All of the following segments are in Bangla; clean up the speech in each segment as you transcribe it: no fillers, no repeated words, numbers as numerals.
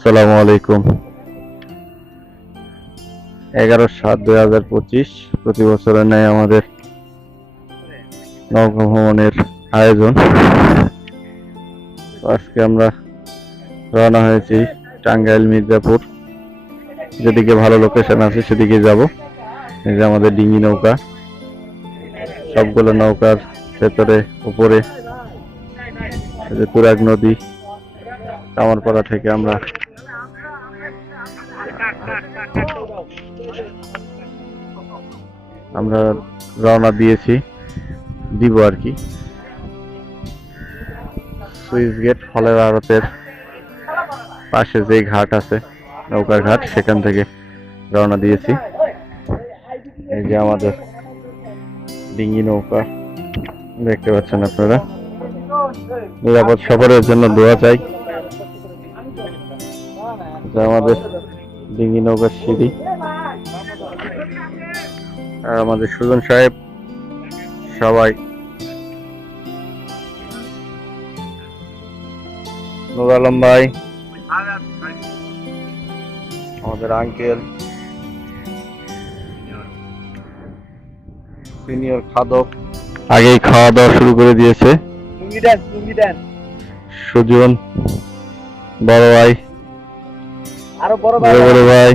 আসসালামু আলাইকুম। 11/7/2025 প্রতি বছরের ন্যায় আমাদের নৌকা ভ্রমণের আয়োজন। আজকে আমরা রওনা হয়েছি টাঙ্গাইল মির্জাপুর। যেদিকে ভালো লোকেশন আছে সেদিকে যাব। এই যে আমাদের ডিঙি নৌকা, সবগুলো নৌকার ভেতরে উপরে যে তুরাগ নদী, কামারপাড়া থেকে আমরা রওনা দিব আর কি। সুইচ গেট ফলের আড়তের পাশে যে ঘাট আছে, নৌকার ঘাট, সেখান থেকে রওনা দিয়েছি। এই যে আমাদের ডিঙ্গি নৌকা দেখতে পাচ্ছেন আপনারা। নিরাপদ সফরের জন্য দোয়া চাই। আমাদের ডিঙ্গি নৌকার সিঁড়ি, আর আমাদের সুজন সাহেব সবাই, নুর আলম ভাই, আমাদের আঙ্কেল, সিনিয়র খাদক আগেই খাওয়া দাওয়া শুরু করে দিয়েছে। সুজন বড় ভাই, আরো বড় ভাই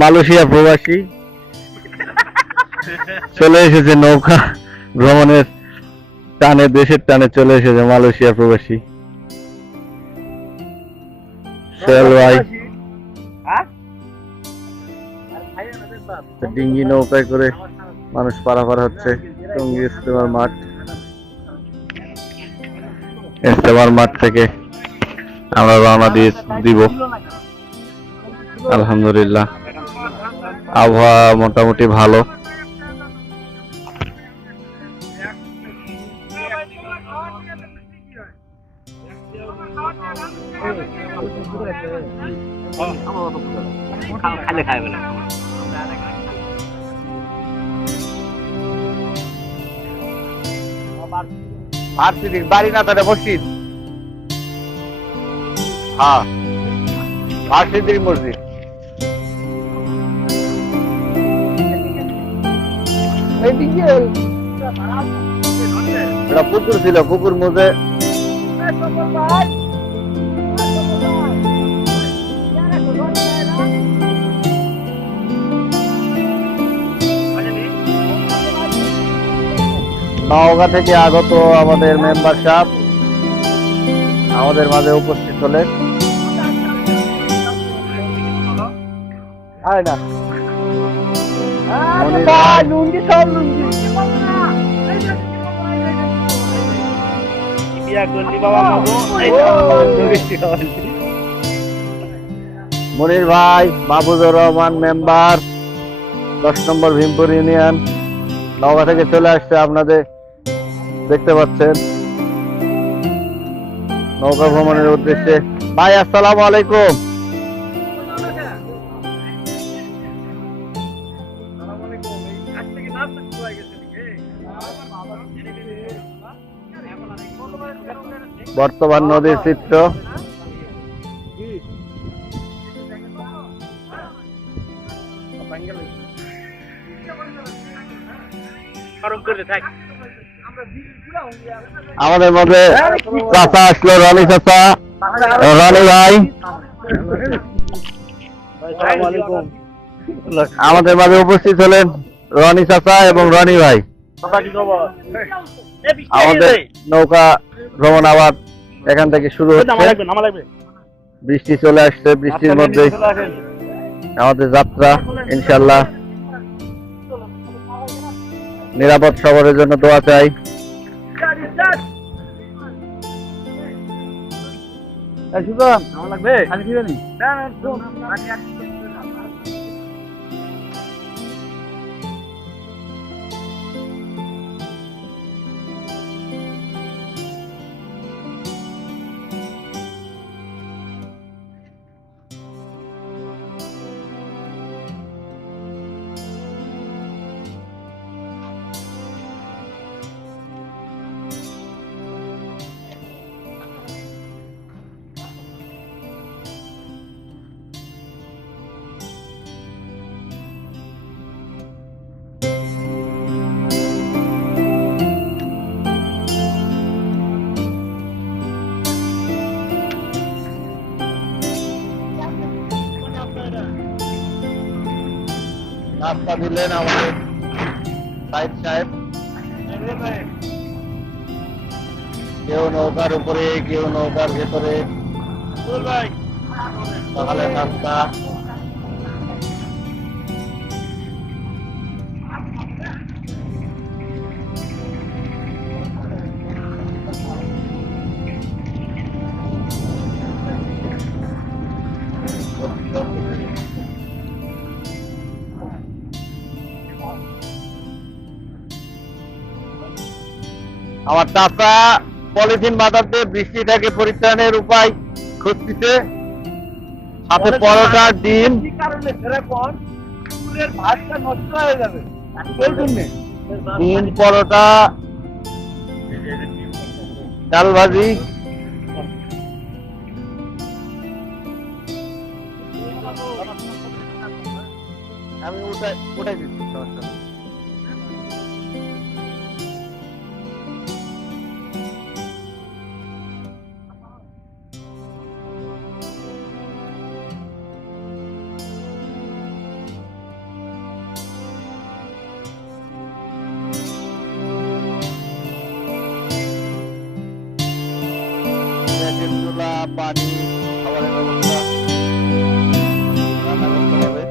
মালয়েশিয়া প্রবাসী চলে এসেছে নৌকা ভ্রমণের টানে, দেশের টানে চলে এসেছে মালয়েশিয়া প্রবাসী। সোহেল ভাই ডিঙ্গি নৌকায় করে মানুষ পারাপার হচ্ছে টঙ্গী ইস্তেমার মাঠ থেকে আমরা রওনা দিব। আলহামদুলিল্লাহ, আবহাওয়া মোটামুটি ভালো। বাড়ি না তাহলে মসজিদ, হ্যাঁ ভার্সিটির মসজিদ। এটা পুকুর ছিল, পুকুর মধ্যে নওগাঁ থেকে আগত আমাদের মেম্বার সাহেব আমাদের মাঝে উপস্থিত হলেন। মনির ভাই, মাহফুজুর রহমান মেম্বার 10 নম্বর ভীমপুর ইউনিয়ন, নওগাঁ থেকে চলে আসছে। আপনাদের দেখতে পাচ্ছেন নৌকা ভ্রমণের উদ্দেশ্যে। ভাই আসসালামু আলাইকুম। বর্তমান নদীর চিত্র। আমাদের মধ্যে চাচা আসলো, রনি চাচা, রনি ভাই আমাদের মাঝে উপস্থিত হলেন। রনি চাচা এবং রনি ভাই। আমাদের নৌকা ভ্রমণ আবার এখান থেকে শুরু হচ্ছে। বৃষ্টি চলে আসছে, বৃষ্টির মধ্যে আমাদের যাত্রা। ইনশাল্লাহ নিরাপদ সফরের জন্য দোয়া চাই। রাস্তা দিলেন আমাদের সাইদ সাহেব। কেউ নৌকার উপরে, কেউ নৌকার ভেতরে। সকালের নাস্তা। আমার চাচা পলিথিন বাঁধাতে বৃষ্টি থেকে পরিত্রাণের উপায় খুঁজতেছে, সাথে পরোটা, ডিম। ডিম, পরোটা, ডাল ভাজি। আমি উঠাই দিচ্ছি, সমস্যা নেই। গ্যাসের চুলা, পানি, খাবারের ব্যবস্থা, রান্না করতে হবে।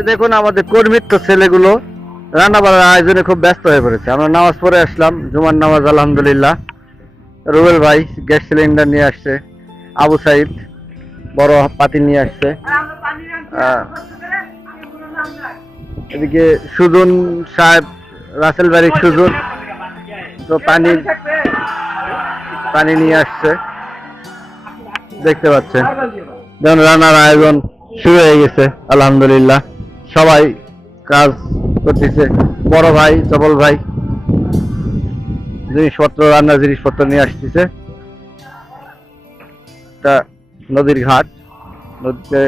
যে দেখুন আমাদের কর্মীর ছেলেগুলো রান্না বান্নার আয়োজনে খুব ব্যস্ত হয়ে পড়েছে। আমরা নামাজ পড়ে আসলাম, জুমার নামাজ আলহামদুলিল্লাহ। রুবেল ভাই গ্যাস সিলিন্ডার নিয়ে আসছে, আবু সাইদ বড় পাতিল নিয়ে আসছে, এদিকে সুজন সাহেব রাসেল বাড়ির সুজন তো পানি নিয়ে আসছে। দেখতে পাচ্ছেন যেমন রান্নার আয়োজন শুরু হয়ে গেছে আলহামদুলিল্লাহ। সবাই কাজ করতেছে। বড় ভাই চবল ভাই জিনিসপত্র, রান্নার জিনিসপত্র নিয়ে আসতেছে। এটা নদীর ঘাট, নদীতে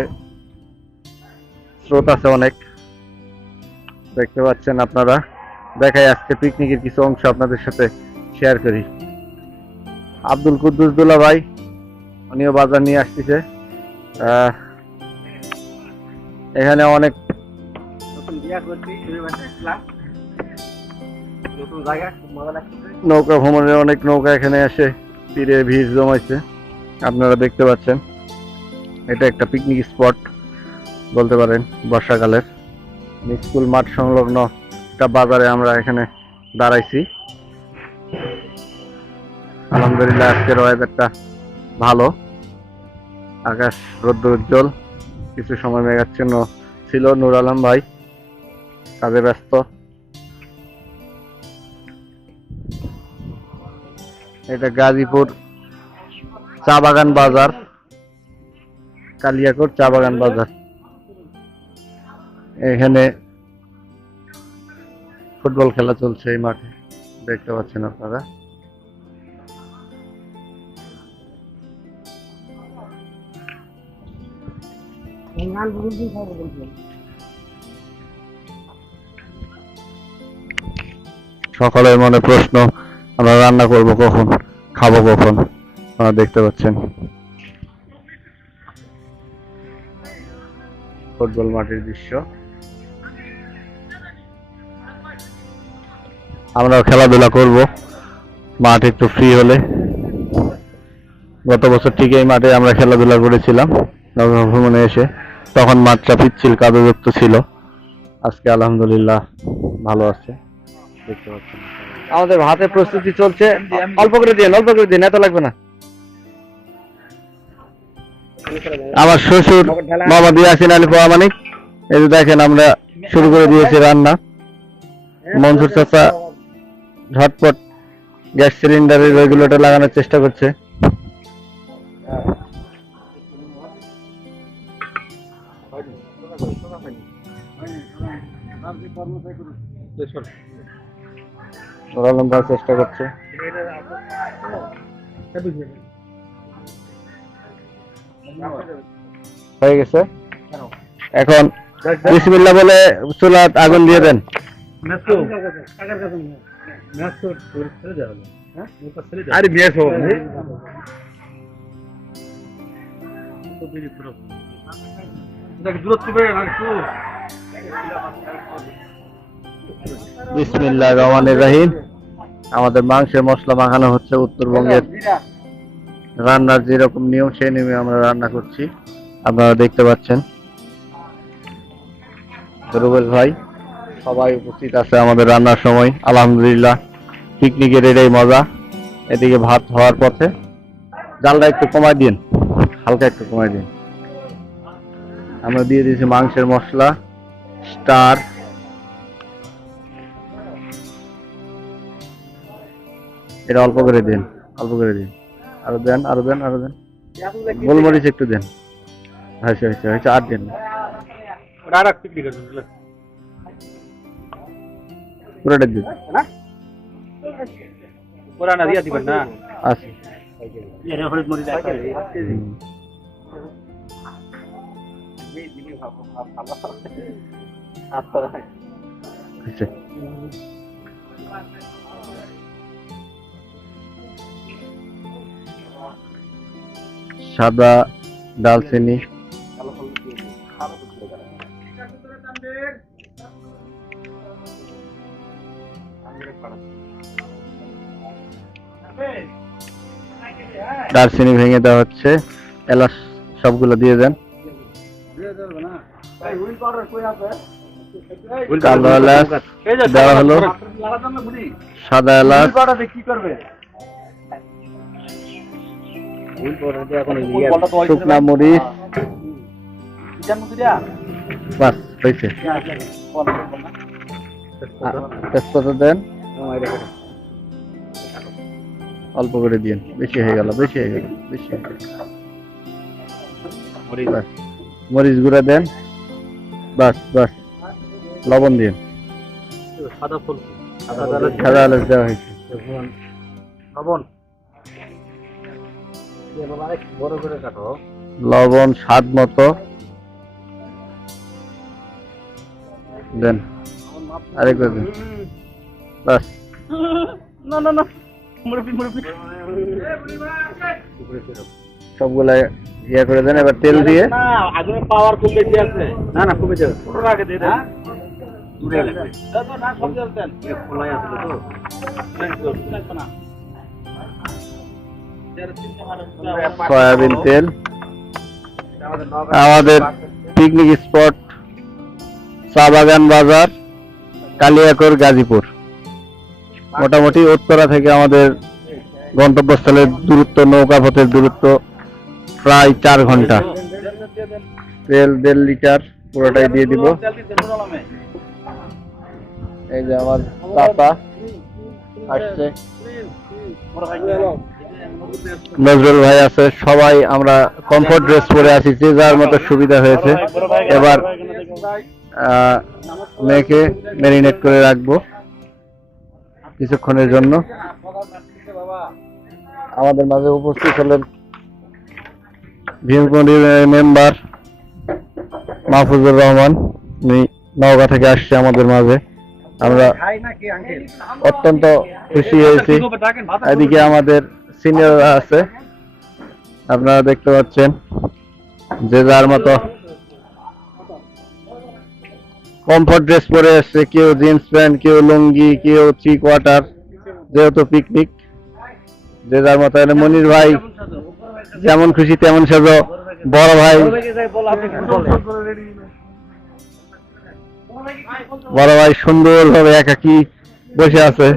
স্রোত আছে অনেক, দেখতে পাচ্ছেন আপনারা। দেখাই আজকে পিকনিকের কিছু অংশ আপনাদের সাথে শেয়ার করি। আব্দুল কুদ্দুস দুলা ভাই উনিও বাজার নিয়ে আসতেছে। এখানে অনেক নৌকা ভ্রমণের অনেক নৌকা এখানে এসে তীরে ভিড় জমাইছে, আপনারা দেখতে পাচ্ছেন। এটা একটা পিকনিক স্পট বলতে পারেন বর্ষাকালের। স্কুল মাঠ সংলগ্ন একটা বাজারে আমরা এখানে দাঁড়াইছি। আলহামদুলিল্লাহ আজকের ওয়েদারটা ভালো, আকাশ রৌদ্র উজ্জ্বল, কিছু সময় মেঘাচ্ছন্ন ছিল। নূর আলম ভাই কাজে ব্যস্ত। এটা গাজীপুর চা বাগান বাজার, কালিয়াকোট চা বাগান বাজার। এখানে ফুটবল খেলা চলছে এই মাঠে, দেখতে পাচ্ছেন আপনারা। সকালের মনে প্রশ্ন, আমরা রান্না করব কখন, খাবো কখন, আপনারা দেখতে পাচ্ছেন। ফুটবল মাঠের দৃশ্য। আমরাও খেলাধুলা করব মাঠ একটু ফ্রি হলে। গত বছর ঠিক এই মাঠে আমরা খেলাধুলা করেছিলাম নৌকা ভ্রমণে এসে, তখন মাঠটা পিচ্ছিল কাদযুক্ত ছিল। আজকে আলহামদুলিল্লাহ ভালো আছে, দেখতে পাচ্ছেন। আমাদের ভাতের প্রস্তুতি চলছে, অল্প করে দিন, অল্প করে দিন, এত লাগবে না। আমার শ্বশুর মোহাম্মদ ইয়াসিন আলী প্রামাণিক, এই যে দেখেন আমরা শুরু করে দিয়েছি রান্না। মনসুর চাচা ঝটপট গ্যাস সিলিন্ডারের রেগুলেটর লাগানোর চেষ্টা করছে। চেষ্টা করছে, হয়ে গেছে। এখন বিসমিল্লাহ বলে চুলায় আগুন দিয়ে দেন। বিসমিল্লাহির রহমানির রহিম। আমাদের মাংসের মশলা মাখানো হচ্ছে উত্তরবঙ্গের রান্নার যেরকম নিয়ম, সেই নিয়মে আমরা রান্না করছি, আপনারা দেখতে পাচ্ছেন। রুবেল ভাই সবাই উপস্থিত আছে আমাদের রান্নার সময়। আলহামদুলিল্লাহ পিকনিকের এটাই মজা। এদিকে ভাত হওয়ার পথে, জালটা একটু কমাই দিন, হালকা একটু কমাই দিন। আমরা দিয়ে দিয়েছি মাংসের মশলা স্টার, এটা অল্প করে দিন, অল্প করে দিন, আরো দেন, আরো দেন, আরো দেন। গোলমরিচ একটু দেন, হয়েছে হয়েছে হয়েছে, আর দেন না, পুরোটা দিন। আচ্ছা, সাদা দালচিনি, দারচিনি ভেঙে দেওয়া হচ্ছে, এলাচ সবগুলো দিয়ে দেন। কালো এলাচ দেওয়া হলো, সাদা এলাচ, শুকনা মরিচ, বাস হয়েছে। তেজপাতা দেন, অল্প করে দিন, বেশি হয়ে গেল, বেশি হয়ে গেল, বেশি হয়ে গেল। বাস, মরিচ গুঁড়া দেন, বাস বাস, লবণ দিন, সাদা এলাচ দেওয়া হয়েছে, লবণ স্বাদ মতো দেন, আরেকবার দিন, বাস। সবগুলা ইয়ে করে দেন, এবার তেল দিয়ে, পাওয়ার খুব বেশি আছে, না না খুব বেশি আছে, আগে দিয়ে দেন, সয়াবিন তেল। আমাদের পিকনিক স্পট চা বাগান বাজার, কালিয়াকৈর, গাজীপুর। মোটামুটি উত্তরা থেকে আমাদের গন্তব্যস্থলের দূরত্ব, নৌকা পথের দূরত্ব প্রায় 4 ঘন্টা। তেল 1.5 লিটার পুরোটাই দিয়ে দিব। এই যে আমার চাচা আসছে, নজরুল ভাই আছে, সবাই আমরা কমফোর্ট ড্রেস পরে আছি, যে যার মতো সুবিধা হয়েছে। এবার মেয়েকে ম্যারিনেট করে রাখবো কিছুক্ষণের জন্য। আমাদের মাঝে উপস্থিত হলেন ভীমকুণ্ডির মেম্বার মাহফুজুর রহমান, উনি নওগাঁ থেকে আসছে আমাদের মাঝে। আমরা অত্যন্ত খুশি হয়েছি। এদিকে আমাদের সিনিয়র আছে, আপনারা দেখতে পাচ্ছেন, যে যার মতো কমফোর্ট ড্রেস পরে আসছে, কেউ জিন্স প্যান্ট, কেউ লুঙ্গি, কেউ 3 কোয়ার্টার, যেহেতু পিকনিক, যে যার মতো। মনির ভাই যেমন খুশি তেমন সেজো, বড় ভাই সুন্দর ভাবে একাকি বসে আছে।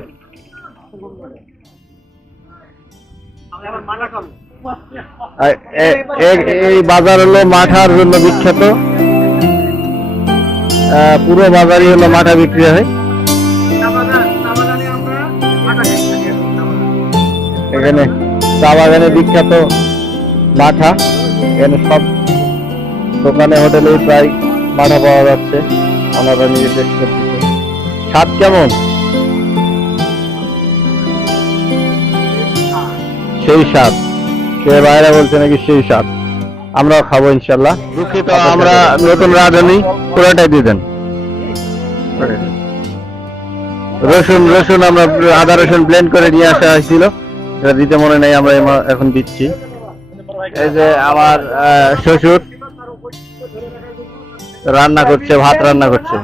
এই বাজার হলো মাঠার জন্য বিখ্যাত, পুরো বাজারই হলো মাঠা বিক্রি হয়। এখানে চা বাগানে বিখ্যাত মাঠা, এখানে সব দোকানে হোটেলে প্রায় মাঠা পাওয়া যাচ্ছে। আমরা নিজে টেস্ট করতেছি, স্বাদ কেমন? সেই স্বাদ, সে বাইরে বলছে নাকি সেই স্বাদ। আমরাও খাবো ইনশাল্লাহ। দুঃখিত, আমরা নতুন রাঁধুনি, পুরোটাই দিয়ে দেন। রসুন আমরা আদা রসুন ব্লেন্ড করে নিয়ে আসা হয়েছিল, সেটা দিতে মনে নেই, আমরা এখন দিচ্ছি। এই যে আমার শ্বশুর রান্না করছে, ভাত রান্না করছে।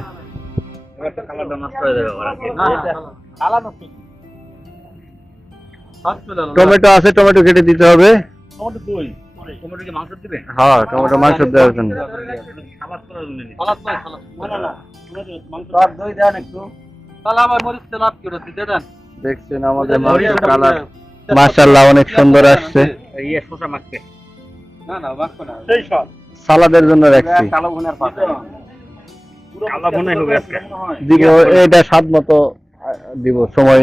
টমেটো আছে, টমেটো কেটে দিতে হবে। হ্যাঁ, টমেটো মাংস দেওয়ার জন্য। দেখছেন আমাদের মাংস কালার মাশাআল্লাহ অনেক সুন্দর আসছে। সালাদের জন্য রাখছি, দিব এটা স্বাদ মতো দিব সময়।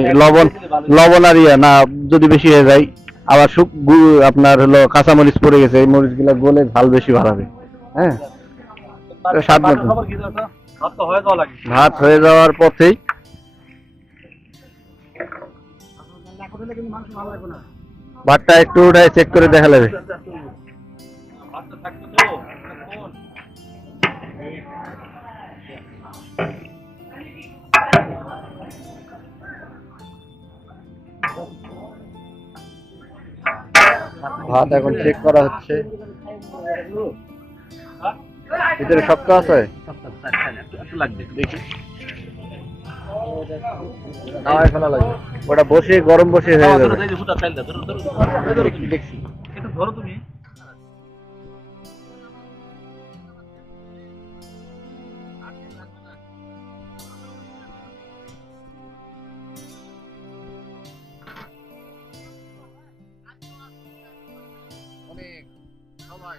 লবণ আর ইয়া না, যদি বেশি হয়ে যায় আবার আপনার হলো কাঁচামরিচ পড়ে গেছে, এই মরিচ গুলা গলে ঝাল বেশি বাড়াবে। হ্যাঁ, স্বাদ মতো। ভাত হয়ে যাওয়ার পথেই ভাতটা একটু উঠায় চেক করে দেখা লাগবে। ভাত এখন চেক করা হচ্ছে, ভিতরে শক্ত আছে, দেখি নামায় ফেলা লাগবে, ওটা বসে গরম বসে হয়ে যাবে। দেখছি সবাই